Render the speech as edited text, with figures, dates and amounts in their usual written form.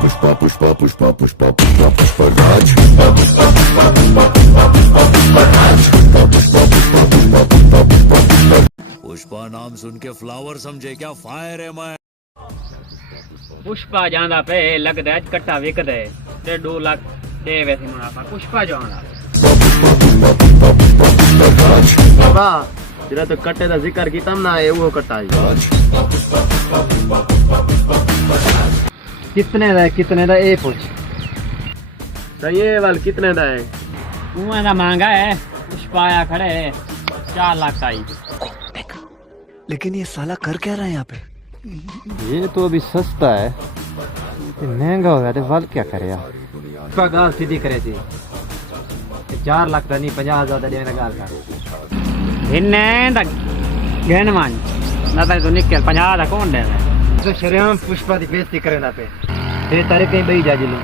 पुष्पा पुष्पा पुष्पा पुष्पा पुष्पा पुष्पराज पुष्पा नाम सुन के फ्लावर समझे क्या? फायर है मैं। पुष्पा जांदा पे लगदा है कट्टा विकदा है 2 लाख दे वैसे मुनाफा पुष्पा जांदा बाबा तेरा तो कट्टे दा जिक्र कीता ना है वो कट्टा है कितने दा ए पूछ सही है वाल कितने दा है उहाँ दा महंगा है पुष्पा आया खड़े 4 लाख का ही। लेकिन ये साला कर क्या रहा है यहाँ पे? ये तो अभी सस्ता है, महंगा हो गया तो वाल क्या करे यार। उसका गाल सीधी करे थी 4 लाख का नहीं 50,000 देने गाल का इन्ने तक गहनमान ना तो निकल 50 दा कौन दे तो शर्म पुष्पा दी बेइज्जती करे ना पे ते तारे कहीं बई जा जिलो